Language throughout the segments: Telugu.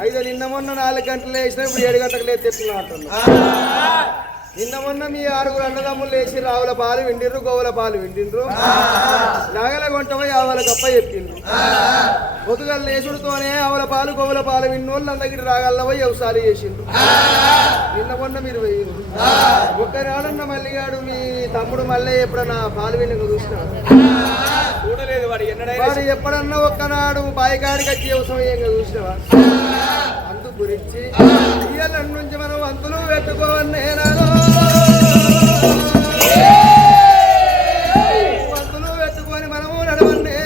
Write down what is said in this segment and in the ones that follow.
అయితే నిన్న మొన్న 4 గంటలు లేచినా ఇప్పుడు 7 గంటలకు లేచి తెచ్చుకున్నా అంటున్నా. నిన్న మొన్న మీ 6 అన్నదమ్ములు లేచి రావుల పాలు విండిండ్రు, గోవుల పాలు విండిండ్రు, నాగల కొంటపోయి ఆవుల కప్ప చెప్పిండ్రు. పొద్దుగల లేచుడుతోనే ఆవుల పాలు గోవుల పాలు విన్నోళ్ళు అందరికి రాగల్ల పోయి వ్యవసాయాలు చేసిండ్రు. నిన్న మొన్న మీరు పోయిండ్రు. ఒక్కనాడన్న మల్లిగాడు మీ తమ్ముడు మళ్ళీ ఎప్పుడన్నా పాలు విండి చూసినాడు? చూడలేదు. వాడు ఎప్పుడన్నా ఒక్కనాడు బాయికాడికి వచ్చి వ్యవసాయం చూసినావా? అందు గురించి ఇవాళ నుంచి మనం వంతులు పెట్టుకోవన్నే వంతులు పెట్టుకొని మనము నడవన్నే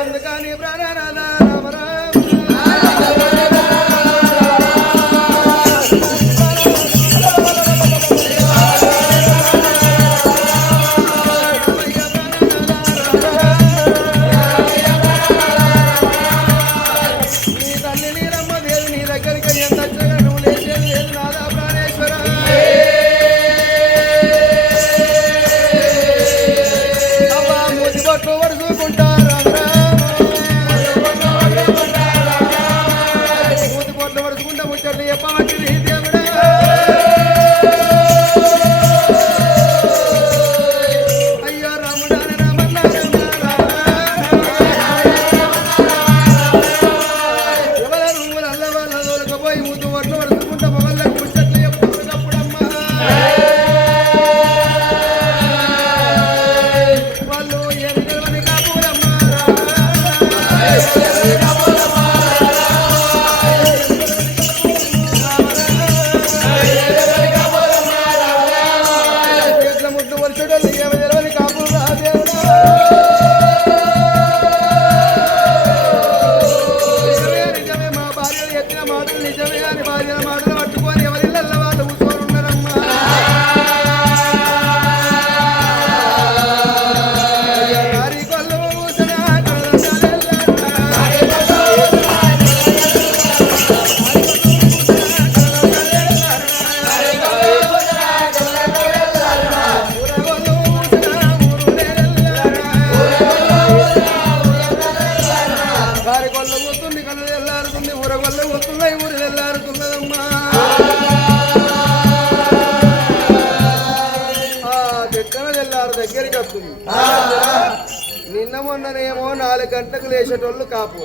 అందుకని ప్రాణనాథ దగ్గరికి వస్తుంది. నిన్న మొన్ననేమో 4 గంటలకు లేచేటోళ్ళు కాపు,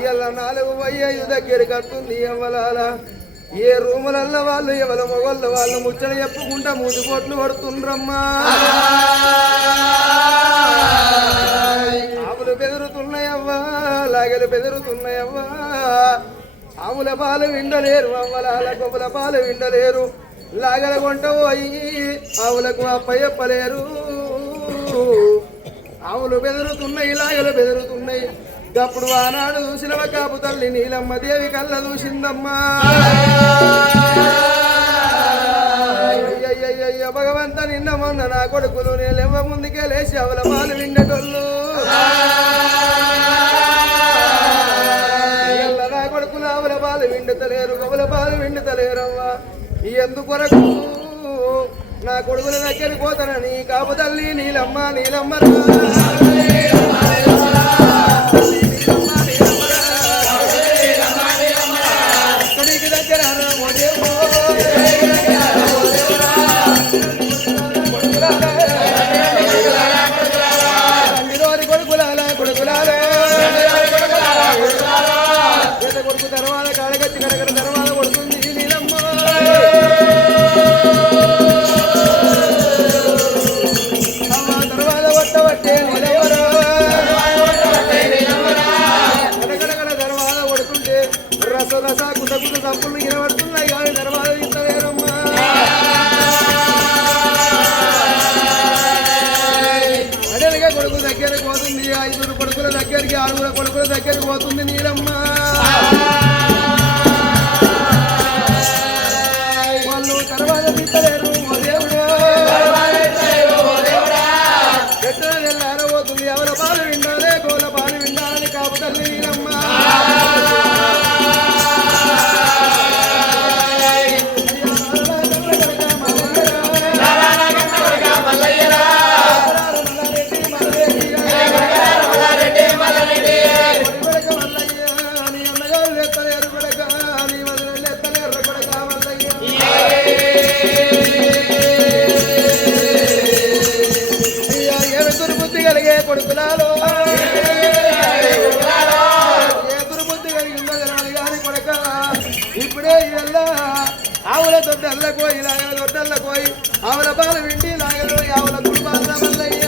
ఇవాళ 4:05 దగ్గరికి వస్తుంది. ఎవలాల ఏ రూములల్ల వాళ్ళు ఎవరి మొగళ్ళు వాళ్ళు ముచ్చట చెప్పుకుంటా ముదిపోట్లు పడుతుండ్రమ్మా. ఆవులు బెదురుతున్నాయవ్వా, లాగలు బెదురుతున్నాయవ్వా. ఆవుల పాలు విండలేరు, అవ్వలాల గొప్పల పాలు విండలేరు. లాగల కొంట పోయి ఆవులకు అప్పయ్యప్పలేరు. ఆవులు బెదురుతున్నాయి, లాగలు బెదురుతున్నాయి. అప్పుడు ఆనాడు చూసినవ కాపు తల్లి నీలమ్మ దేవి కళ్ళ చూసిందమ్మా. అయ్యయ్యయ్య భగవంత నిన్న మొన్న నా కొడుకులు నేలెవ్వ ముందుకే లేచి ఆవుల పాలు విండటోళ్ళు. నా కొడుకులు ఆవుల పాలు విండుతలేరు, గొప్పల పాలు విండుతలేరవ్వా. ఎందుకొరకు నా కొడుకుల దగ్గరికి పోతానని కాపు తల్లి నీలమ్మ నీలమ్మ దగ్గర కొడుకులాల కొడుకులాలే కొడుకు తర్వాత కాడగచ్చి కడగడ తర్వాత కొడుతుంది నీలమ్మ. తర్వాత కొట్టబట్టే నిలవరా కడగడగడ తర్వాత కొడుతుంటే రస రస గుడ్డ గుడ్డ తప్పులు గినబడుతున్నాయి కానీ తర్వాత ఇంతలేరమ్మా. అడలిగా కొడుకు దగ్గరికి పోతుంది, 5 కొడుకుల దగ్గరికి 6 కొడుకుల దగ్గరికి పోతుంది నీలమ్మ. వాళ్ళు తర్వాత తీస్తలేరు ఓ దేవుడు, ఎట్లా వెళ్ళారబోతుంది. ఎవరి పాలు విండాలే గోల పాలు విండాలని కాపు తల్లి నీలమ్మ. కొడుకులాలో ఎదురు బుద్ధి కలిగి ఉన్నది కానీ కొడక ఇప్పుడే ఇవల్ల ఆవుల దొడ్డల్ల కోయి లాగల దొడ్డల్ల కోయి ఆవుల పాలు విండి లాగలు ఆవుల కుటుంబాల మల్లయ్య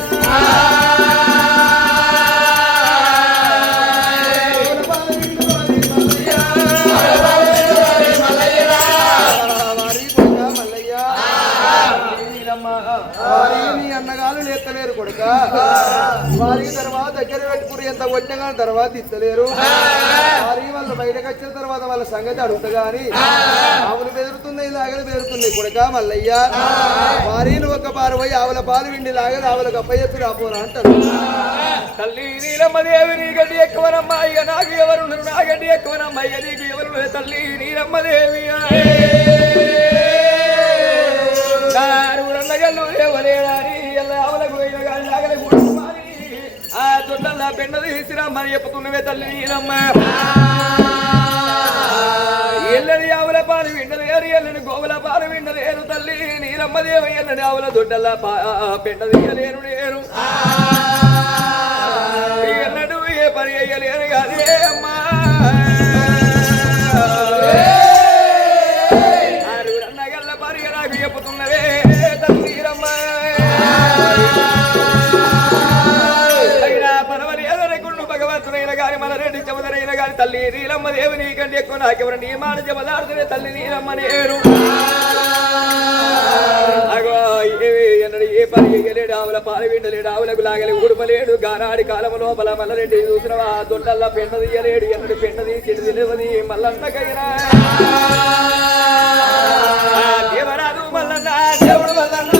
అన్నగాలు లేస్తలేరు కొడుక వారికి తర్వాత దగ్గర పెట్టుకుని ఎంత కొట్టినా తర్వాత ఇస్తలేరు వారికి వాళ్ళు బయటకు వచ్చిన తర్వాత వాళ్ళ సంగతి అడుగుతా గాని ఆవులు బెదురుతున్నాయి లాగలు బెదురుతున్నాయి కొడుక మల్లయ్య వారిని ఒక పారు పోయి ఆవుల పాలు విండి లాగలు ఆవులకు అప్ప చెప్పి రాపోరా అంటారు. తల్లి నీలమ్మదేవి నీ గడ్డి ఎక్కువనమ్మా ఇక నాకు ఎవరు నా గడ్డి ఎక్కువనమ్మా ఇక నీకు ఎవరు తల్లి నీలమ్మదేవి ఆ దొడ్డల్లా పెండ తీసిరమ్మని చెప్పుతున్నవే తల్లి నీలమ్మ ఎల్లని ఆవుల పాలు విండలేరు ఎల్లని గోవుల పాలు విండలేరు తల్లి నీలమ్మదేవి ఎల్లని ఆవుల దొడ్డల్లా పెండ తీయలేరు లేరు ఎన్నడూ ఏ పని అయ్యలేరు అదే అమ్మా ఆరుగురన్నగల్ల పని నాకు చెప్పుతున్నవే తల్లి నీలమ్మ భగవంతునైన గాని మన రెడ్డి చెబుదరైన గాని తల్లి నీలమ్మ దేవి నీకంటే ఎక్కువ నాకెవరు నీ మాట చెబదాడుతునే తల్లి నీలమ్మ నేరు అగో ఎన్నడు ఏ పని చేయలేడు ఆవుల పాలు విండలేడు ఆవులకు లాగలి ఉడపలేడు గానాడి కాలం లోపల మల్లరెడ్డి చూసినవా దొడ్డల్లా పెండ తీయలేడు ఎన్నడు పెండ తీసి తెలియదు మల్లన్నకైనా దేవరాజు మల్లన్న దేవుడు మల్లన్న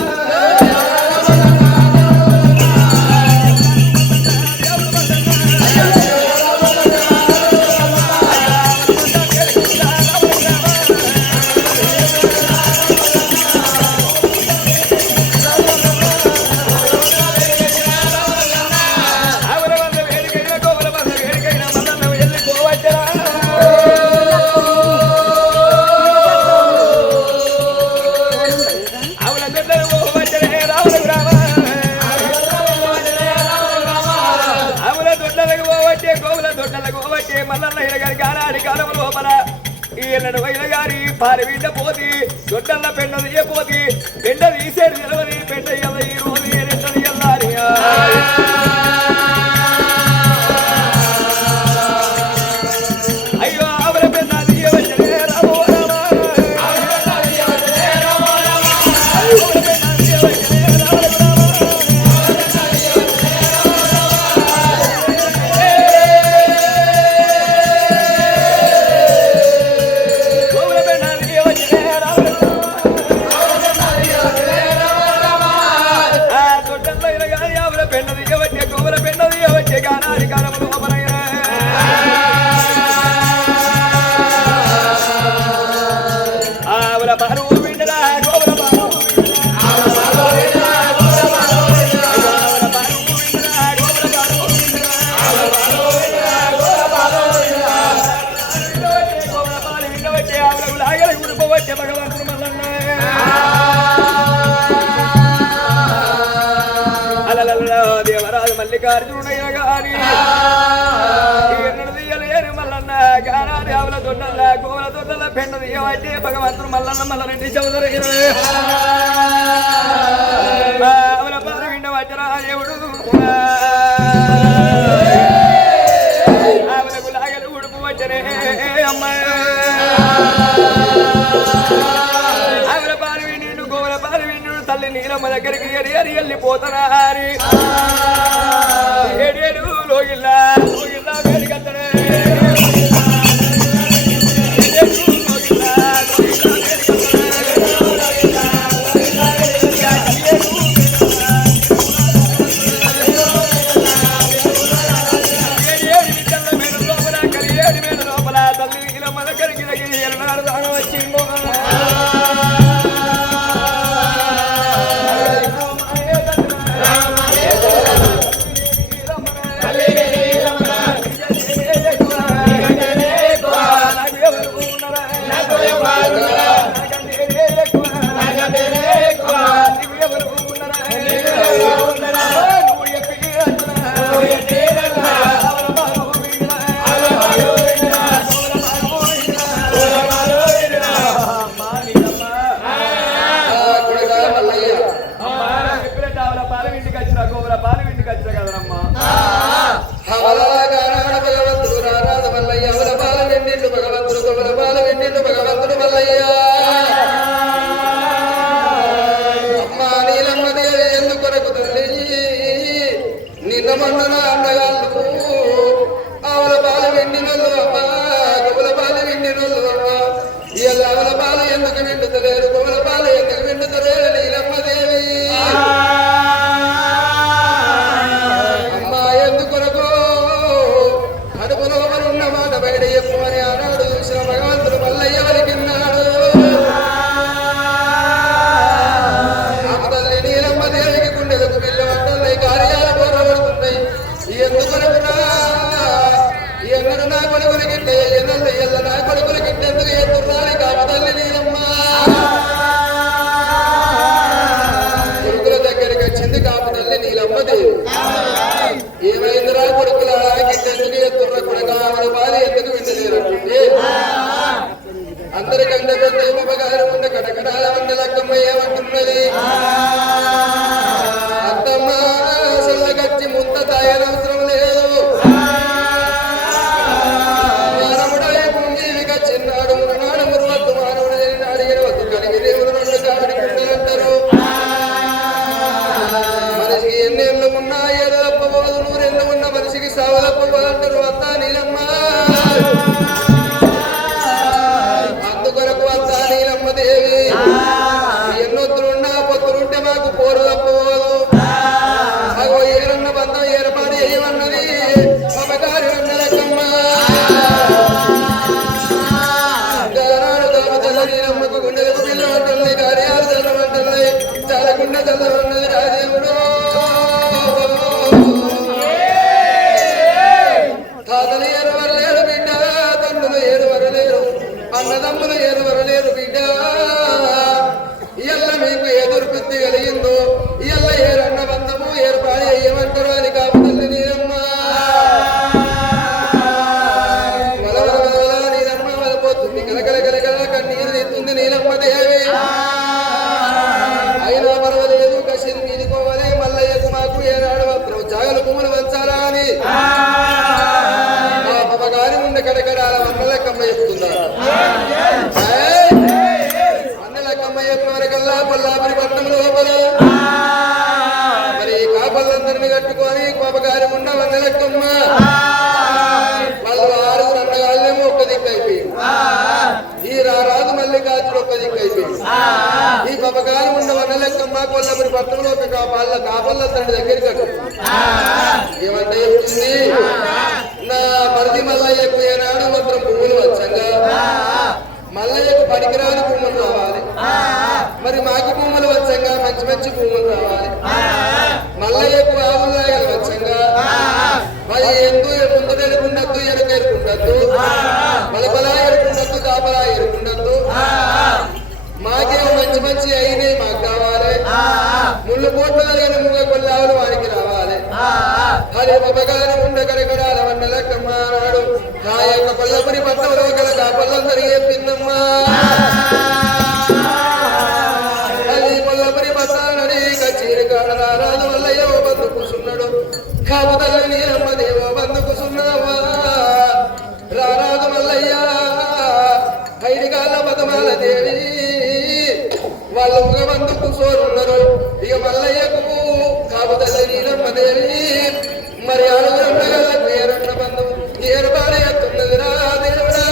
పారి విండ పోతి దొడ్డల్ల పెండ తీయపోతి పెండ తీసేడు నిలవని పెండ ఎల్ల ఈ రోజు ఎన్నది ఎల్లారి అయ్యో ఆవుల పెండ తీయవచ్చే రామో రామ దేవరాజు మల్లికార్జునయ్య గారి తీయలేరు మల్లన్న గానాది ఆవుల దొడ్డల్ల గోవుల దొడ్డల్ల పెండ తీయవచ్చే భగవంతుడు మల్లన్న మల్లరెడ్డి చౌదరి ఆవుల పాలు విండ వచ్చరా దేవుడు ఆవులకు లాగలు ఉడుపు వచ్చరే అమ్మ ఆవుల పాలు విండు గోవుల పాలు విండు తల్లి నీలమ్మ దగ్గరికి ఎరి వెళ్ళిపోతారా ఏడేడు లోగిల్లా లోగిల్లా వేడిగట్టనే లోపల తల్లి నీలమ్మ దగ్గరికి వచ్చిందో Hallelujah. నిన్న మొన్న నా అన్నగాళ్ళు ఆవుల పాలు వెండినోళ్ళు అమ్మా గొప్పల పాలు వెండినోళ్ళు అమ్మా ఇవాళ ఆవుల పాలు ఎందుకు వెండుతలేరు గొప్పల పాలు ఎందుకు వెండుతలేరు నీలమ్మ దేవి అమ్మా ఎందుకొరకు కడుపులో ఉన్న మాట బయట చెప్పమని అన్నాడు చూసిన భగవంతుడు మల్లయ్య వలికిన్నాడు తల్లి నీలమ్మ దేవికి గుండెలకు పిల్లవంటన్నాయి కార్యాలు పోరబడుతున్నాయి ఎందుకొరకునా ఎన్నడు నా కొడుకులు గిట్ట ఎల్ల నా కొడుకులు గిట్టెందుకు ఎత్తురాని కాపు తల్లి నీలమ్మ కొడుకుల దగ్గరికి వచ్చింది కాపు తల్లి నీలమ్మ దేవి ఏమైందిరా కొడుకుల గిట్టెందుకు ఎత్తుర్ర కొడుక ఆవిడ బాలి ఎందుకు వింటలేరంటే అందరికంటే పెద్ద బాబగారు ఉన్న కటకటాల ఉన్న లక్కమ్మ ఏమంటున్నది అత్తమ్మ సల్లగచ్చి ముంత తాయనవసరం లేదు చిన్నాడు నాడు మురువద్దు మానవుడు నాడు ఎడవద్దు కలిగి దేవుడు రెండు కావిడి అంటారు మనిషికి ఎన్నేళ్ళు ఉన్నా ఏడు తప్పబోదు నూరెళ్ళు ఉన్న మనిషికి సావు తప్పబోదు అంటారు అత్తా నీలమ్మ అందుకొరకు అత్తా నీలమ్మ దేవి ఎన్నొత్తులున్నా పొత్తులుంటే మాకు పోరు తప్పబోదు అగో ఏరన్న బంధం ఏర్పాటు చేయమన్నది మమకారి అన్నలకమ్మ నీలమ్మకు గుండెలకు పిల్ల అంటున్నాయి కార్యాలు చల్లమంటున్నాయి చాలకుండా చల్లమన్నది రాజేవుడు తాతలు ఏరువరలేరు బిడ్డ తండ్రులు ఏరువరలేరు అన్నదమ్ములు ఏరువరలేరు బిడ్డ ఇయ్యల్ల మీకు ఏ దుర్బుద్ధి కలిగిందో ఇయ్యల్ల ఏరన్న బంధము ఏర్పాటు అయ్యమంటారు అని కాపు తల్లి నీలమ్మ కన్నీరు ఎత్తుంది నీలమ్మ దేవి అయినా పర్వాలేదు కసిరి మీదుకోవాలి మల్లయ్యకు మాకు ఏనాడు మాత్రం జాగలు భూములు వంచాలా అని మా బాబగారి ఉండే కడకడాల అన్నలక్కమ్మ చెప్తున్నారు అన్నలక్కమ్మ చెప్పిన వరకల్లా కొల్లాపురి పట్టణం లోపల మరి కాపలందరినీ కట్టుకొని బాబగారి ఉన్న అన్నలక్కమ్మ వాళ్ళు ఆరుగురు అన్నగాళ్ళేమో ఒక్క దిక్కు అయిపోయింది ఈ రారాజు మల్లికార్జుడు ఒక్క దిక్కు అయిపోయింది ఈ పపకారం ఉన్న వనలెక్కమ్మ కొల్లపురి పట్టణంలో ఒక కాపల్ల తండ్రి దగ్గరికి కట్టు ఏమంటే చెప్తుంది నా మరిది మల్లయ్యకు ఏనాడు మాత్రం భూములు వచ్చంగా మల్లయ్యకు పనికిరాని భూములు రావాలి మరి మాకు భూములు వచ్చంగా మంచి మంచి భూములు రావాలి మల్లయ్యకు ఆవులు వచ్చంగా మరి ఎందు ముందు ఎరుకుండద్దు ఎరుక ఎరుకుండద్దు బలబలా ఎరుకుండద్దు దాబలా ఎరుకుండద్దు మాకేమో మంచి మంచి అయినాయి మాకు కావాలి ముళ్ళు కోట్లు కలిగిన ముగ్గ కొల్లావులు వారికి రావాలి అది బాబగారి ఉండ కరకడాల వన్నలక్కమ్మ నాడు ఆ యొక్క కొల్లపురి పట్టణంలో గల కాపల్లందరికీ చెప్పిందమ్మా అది కొల్లపురి పట్టానని కచేరి కాడరారాజు వల్లయ్య బంధు కూర్చున్నాడు కాపు తల్లి నీలమ్మ దేవ బంధు కూర్చున్నావా రారాజు మల్లయ్య ఐదుగాల పదమాల దేవి వాళ్ళు ఒక బంధు కూర్చోరున్నారు ఇక మల్లయ్యకు కాపు తల్లి నీలమ్మ దేవి మరి ఆరుగురన్నగల పేరన్న బంధం ఏర్పాటు ఎత్తున్నది రా దేవుడా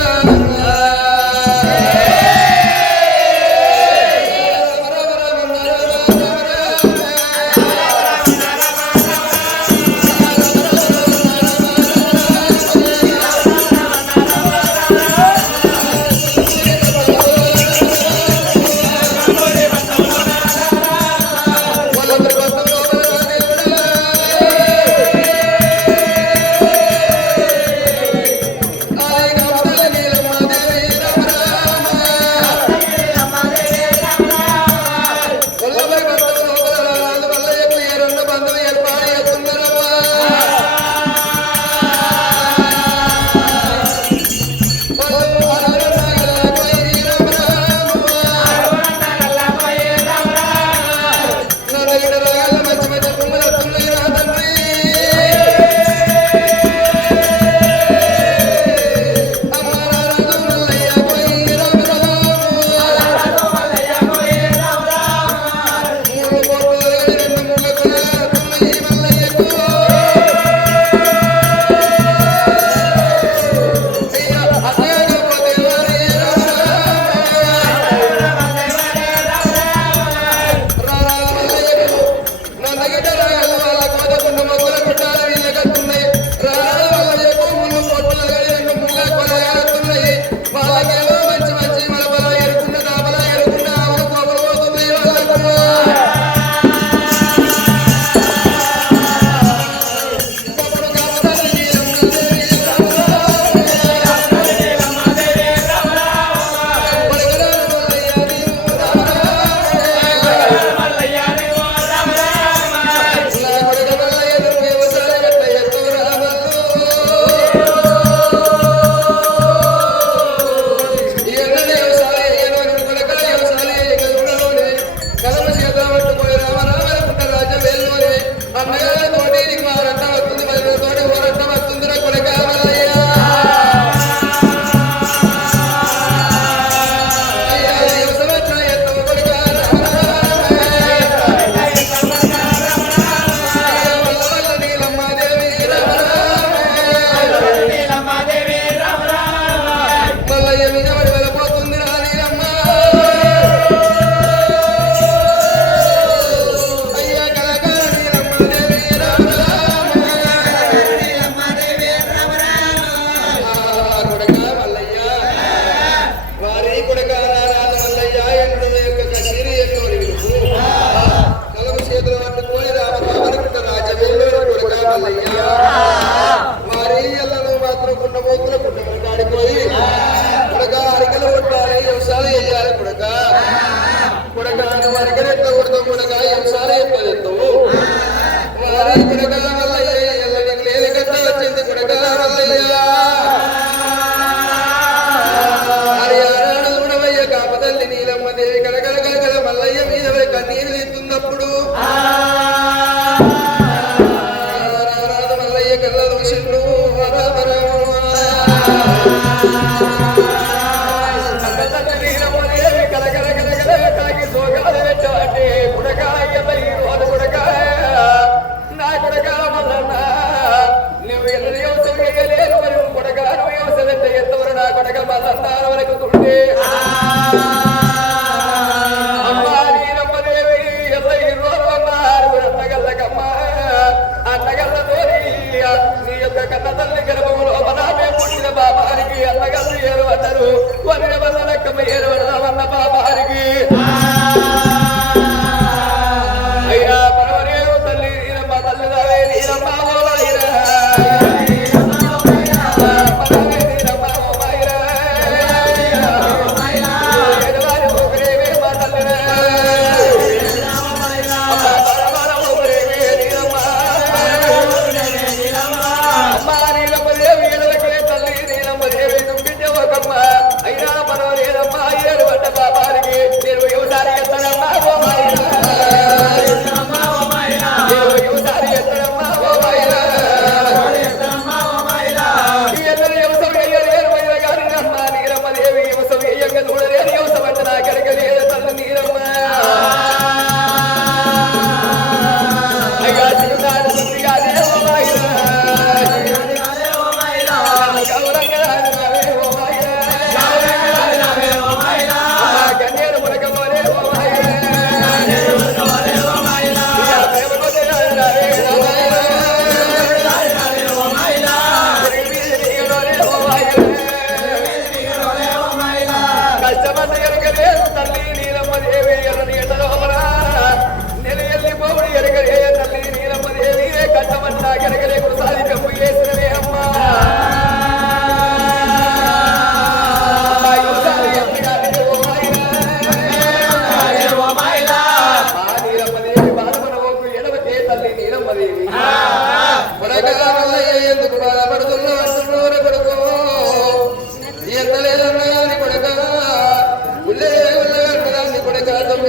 వాళ్ళ కోదకున్న మొక్కల గుట్టాల వీళ్ళకత్తున్నాయి రాళ్ళ వల్ల ఎక్కువ ముందు పొట్టులు రెండు ముళ్ళ కొలగాలుతున్నాయి వాళ్ళకేమో మంచి మంచి మలబల ఎరుకున్న దాబల ఎరుకున్న ఆవులు కోపలు పోతున్నాయి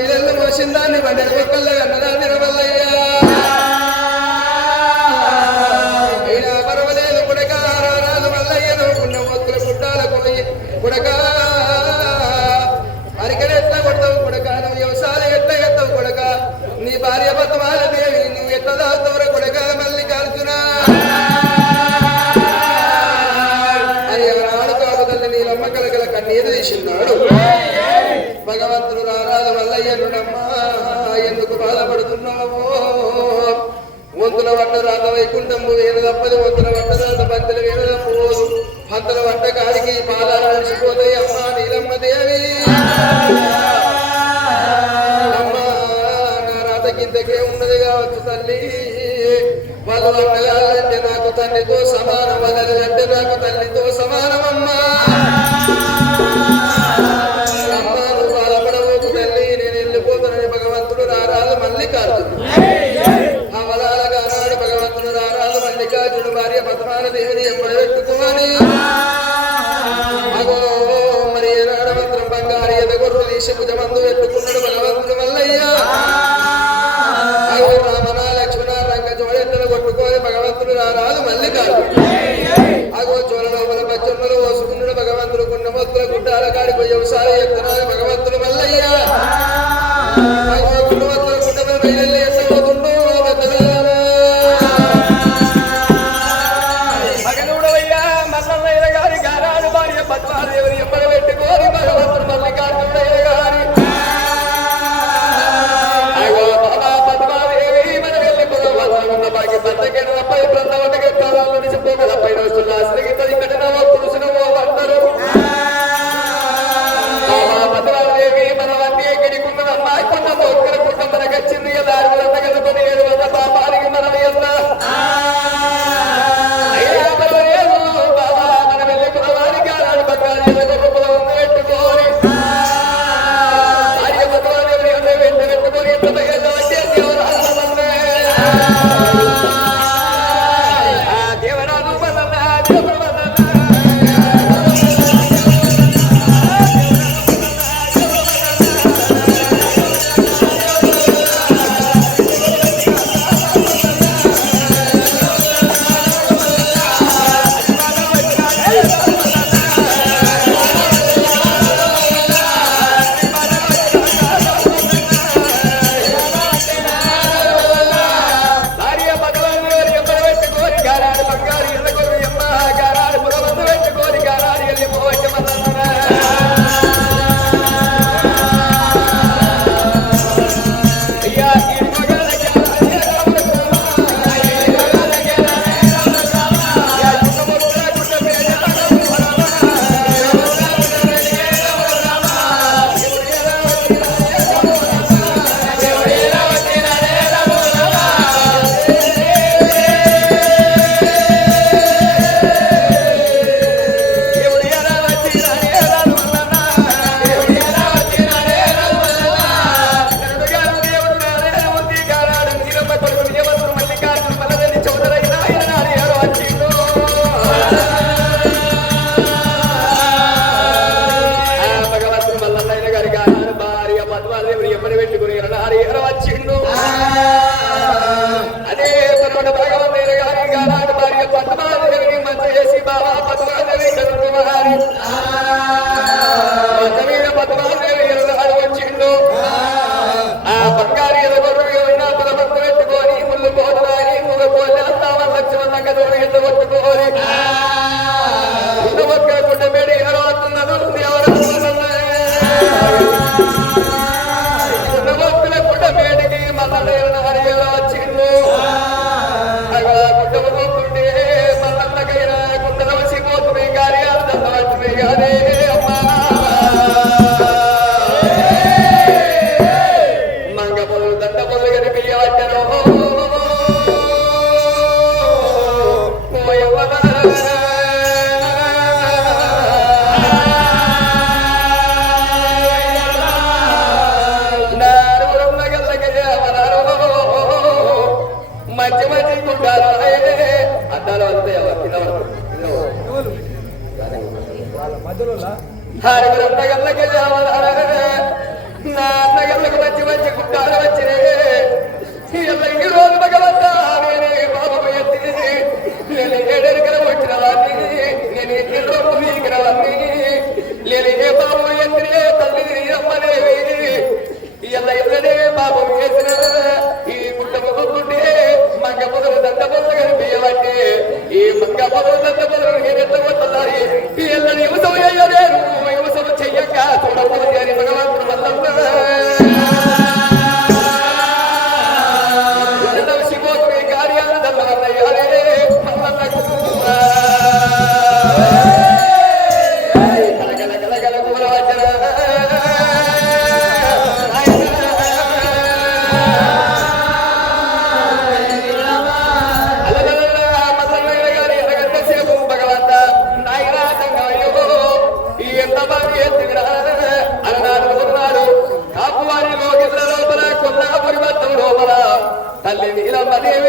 వాళ్ళకు వచ్చిందాన్ని బండి ఒక్కళ్ళ అన్నదాన్ని రవల్లయ్యా అయినా పర్వాలేదు కొడక రారాదు మల్లయ్యను ఉన్న ఒత్తుల పుట్టాల పోయి కొడక అరికనెట్ల కొడతావు కొడక నువ్వు వ్యవసాయం ఎట్ల ఎత్తావు కొడక నీ భార్య పద్మాల దేవి నువ్వు ఎట్ల దాస్తావురా కొడక మల్లికార్జున ఒత్తుల వంట రాత వైకుంఠము వేలు తప్పది ఒత్తుల వంట రాత బంతులు వేలు తప్పదు పంతుల వంట కాడికి పాదాలు నడిచిపోతాయి అమ్మా నీలమ్మ దేవి అమ్మా నా రాత కిందకే ఉన్నది కావచ్చు తల్లి వాళ్ళు వంటగాలంటే నాకు తల్లితో సమానం వదలంటే నాకు తల్లితో సమానమమ్మా అమ్మా నువ్వు బాధపడబోకు తల్లి నేను వెళ్ళిపోతానని భగవంతుడు రారాలు మల్లికార్జునుడు అవలాలగానాడు భగవంతుడు రారాలు మల్లికార్జునుడు భార్య పద్మాల దేవిని ఎప్పుడు పెట్టుకోని అగో మరి ఏనాడు మంత్రం బంగారు ఎదగొర్రు తీసి భుజమందు పెట్టుకున్నాడు భగవంతుడు మల్లయ్య అగో రామన లక్ష్మణ రంగ జోడెట్టలు కొట్టుకోని భగవంతుడు రారాలు మల్లికార్జునుడు అగో చోళ లోపల పచ్చమ్మలు పోసుకున్నాడు భగవంతుడు కుండ మొత్తుల గుడ్డాల కాడికి వ్యవసాయ ఎత్తనాడు భగవంతుడు మల్లయ్య అగో కుండ మొత్తుల గుడ్డ బయలు ఎత్తబోతుండో మగనుడవయ్యా మల్లయ్య గారి గారాడు భార్య పద్మాదేవిని ఎప్పటి పెట్టుకోని భగవంతుడు మల్లికార్జునయ్య గారి అగో బాబా పద్మాదేవి మన వెళ్ళిపోవన్న బాకి బద్దకెడలపై బృందవటకెట్టాలు నిలిచిపోగలపై రోజుల్లో అసలుగితది కఠినవో పురుషునవో అంటారు బాబా పద్మాదేవి మన వన్నీ ఎగిడికున్న అమ్మాయి కొన్న ఒక్కర కుటుంబం మనకొచ్చింది కదా అడుగులంతా కలుపుకొని 700 పాపానికి మనం ఎంత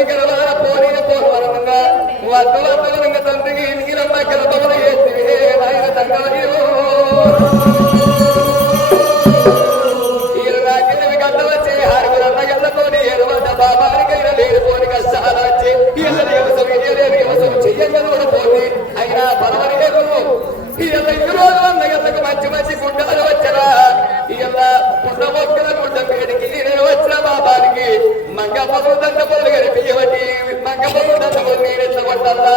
గెలవాల పోనీ పోలవరంగా వద్దు వద్దులంగా తండ్రికి నీరమ్మ గెలపవల ఎత్తివే నాయన తండ్రి వచ్చే ఆరుగురు అన్నగల్లతోని ఎరువత బాబారికైనా లేనిపోని కష్టాలు వచ్చి వ్యవసాయం చెయ్యగలడు పోయి అయినా పర్వాలేదు ఈ రోజు అన్నగల్లకు మంచి మంచి గుండాలు వచ్చరా ఇలా గుండ మొక్కల గుండ పేడికి నేను వచ్చిన బాబానికి మంగ పదులు దండ పొలు గడిపియవటి మంగ పదులు దండ పొలు నేనెట్ల కొట్టాలా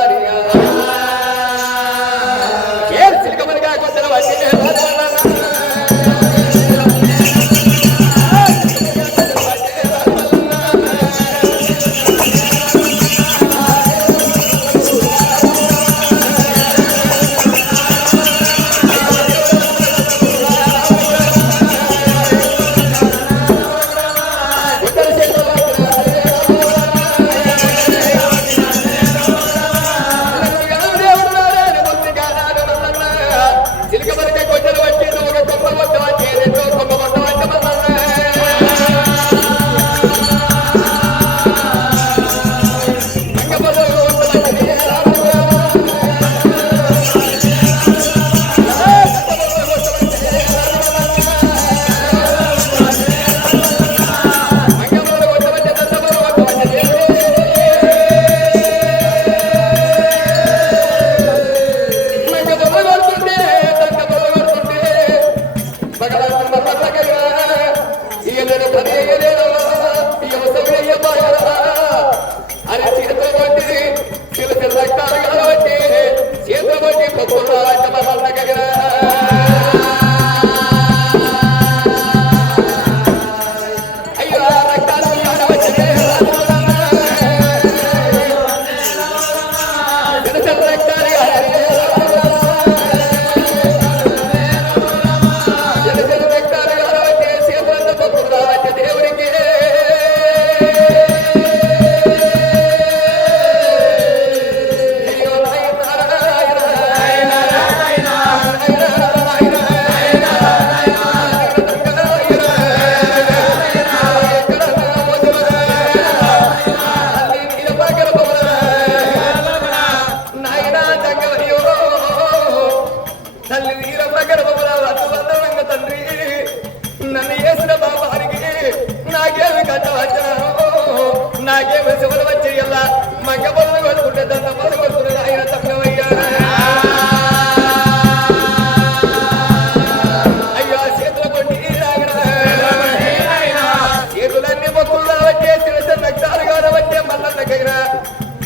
చిలకమని కాకుండా వచ్చి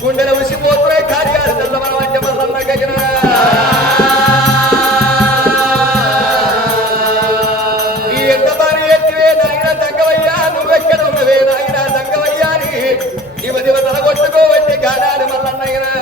గుండెల ఉసిపోతున్న కార్యాలు తెల్లవరం మల్లన్న గజన ఈ ఎంత బారి ఎత్తివే నాయన తంగవయ్యా నువ్వెక్కడ ఉన్నవే నాయన తంగవయ్యాని దివ దివ తలగొట్టుకోవట్టి గాడాలు మల్లన్నయ్యనా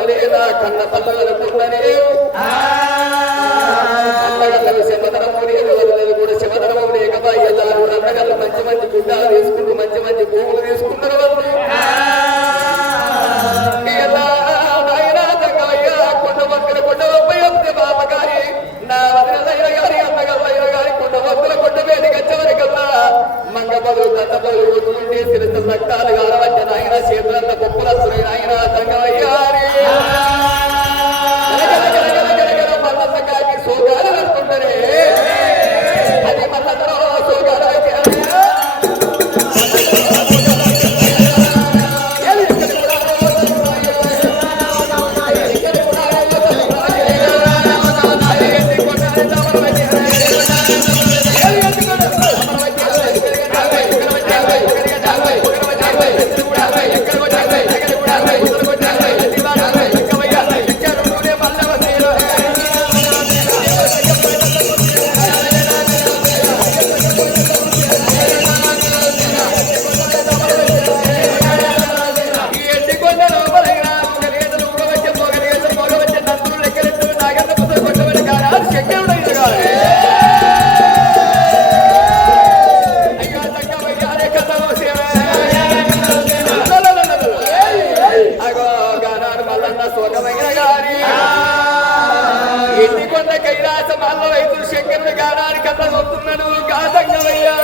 పడలే నా కన్న పల్ల అనుకున్ననే అన్నగల్లకు శమధనము లేదు వదలదు కూడా శమధనము లేకబా ఎల్లారు అన్నగల్లు మంచి మంచి గుడ్డాలు తీసుకుంటూ మంచి మంచి పువ్వులు తీసుకుంటారు వాళ్ళు ఎలా నాయనా తగ్గవయ్యా కొండ పక్కన కొండ ఒప్పయ్య బాబగారి నా వదిన గారి అన్నగల్లయ్య గారి కొండ వద్దుల కొండ వేడి గచ్చవరికల్లా మంగ బదులు దత్త బదులు కొట్టుకుంటే సిరిత రక్తాలు గారవచ్చ నాయన చేతులంత గొప్పలస్తున్నాయి నాయన తగ్గవయ్యారి మల్లన్నగారికి సోగాలు అనుకుంటారే అది మల్లన్నలో సోగాలు కైలాసమాల్లో రైతులు శంకరుడు గానానికి అందగొస్తున్నాడు గాతంగవయ్యా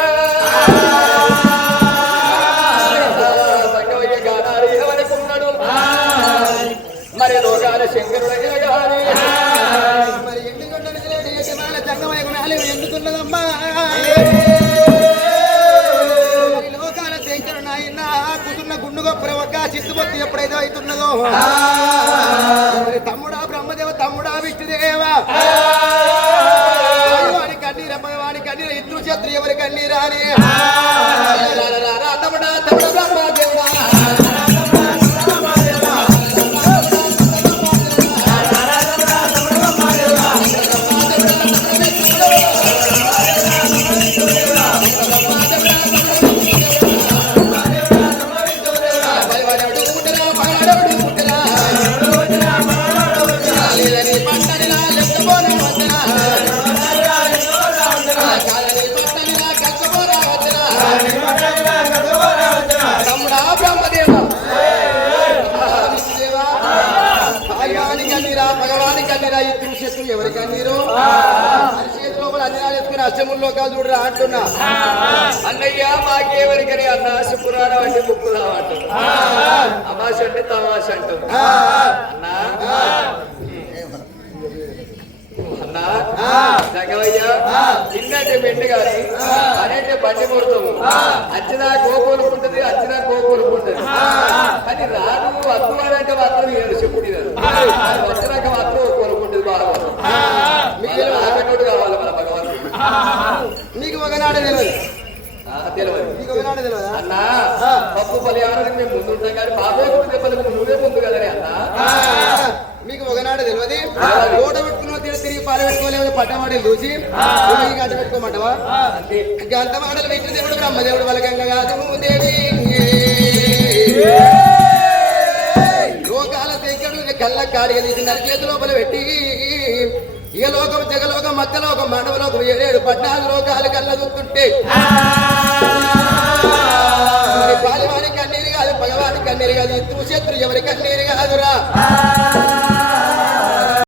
సంగవయ్య గానాలు ఏమనుకున్నాడు మరి లోకాల శంకరుడయ్య గాని మరి సంగమయ్య గుణాలు ఎందుకున్నదమ్మా లోకాల శంకరు నాయన కుదున్న గుండు గొప్ప ఒక చిత్తుబొత్తి ఎప్పుడైతే అవుతున్నదో తమ్ముడా బ్రహ్మదేవ తమ్ముడా విష్ణుదేవా వాడి కన్నీర వాడి కన్నీర ఇద్దరు చేతులు ఎవరి కన్నీరా అని తమ్ముడా తమ్ముడు బ్రహ్మదేవుడా ఎవరికి అన్నీరు లోపల అన్ని వేసుకుని అష్టముల్లో కాదు చూడరా అంటున్నా అన్నయ్య మాకేవరికని అన్న పురాణం అంటే ముక్కు రావట్టు అమాష అంటే తమాష అంటు అన్నా అన్నా జగవయ్యా చిన్నటి మెండు గారి అనేటే బండి ముడతాము అచ్చినా కోకోలుకుంటది అచ్చినా కోకోలుకుంటది కానీ రాదు అద్దువారంటే మాత్రం ఏడు చెప్పుడు వచ్చినాక మాత్రం కోరుకుంటుంది బాగా మీకు ఆగనోడు కావాలి మన భగవంతుడు నీకు ఒకనాడు తెలియదు తెలియదు నీకు ఒకనాడు తెలియదు అన్నా పప్పు పలిహారానికి మేము ముందు ఉంటాం కానీ బాబోకు దెబ్బలకు నువ్వే ముందు కదనే అన్నా మీకు ఒకనాడు తెలియదు ఓట పెట్టుకున్న తిరిగి పాలు పెట్టుకోలేదు పట్టవాడి చూసి గంట పెట్టుకోమంటావా గంట మాటలు విష్ణు దేవుడు బ్రహ్మదేవుడు వలకంగా కాదు దేవి లోకాల శంకరుడు కళ్ళ కాడిగా తీసి నరిచేతి లోపల పెట్టి ఇక లోకం జగలోకం మధ్యలోకం మానవలోకం 7 14 లోకాలు కళ్ళ చూస్తుంటే పాలివాడి కన్నీరు కాదు భగవాని కన్నీరు కాదు ఇత్తు శత్రు ఎవరి కన్నీరు కాదురా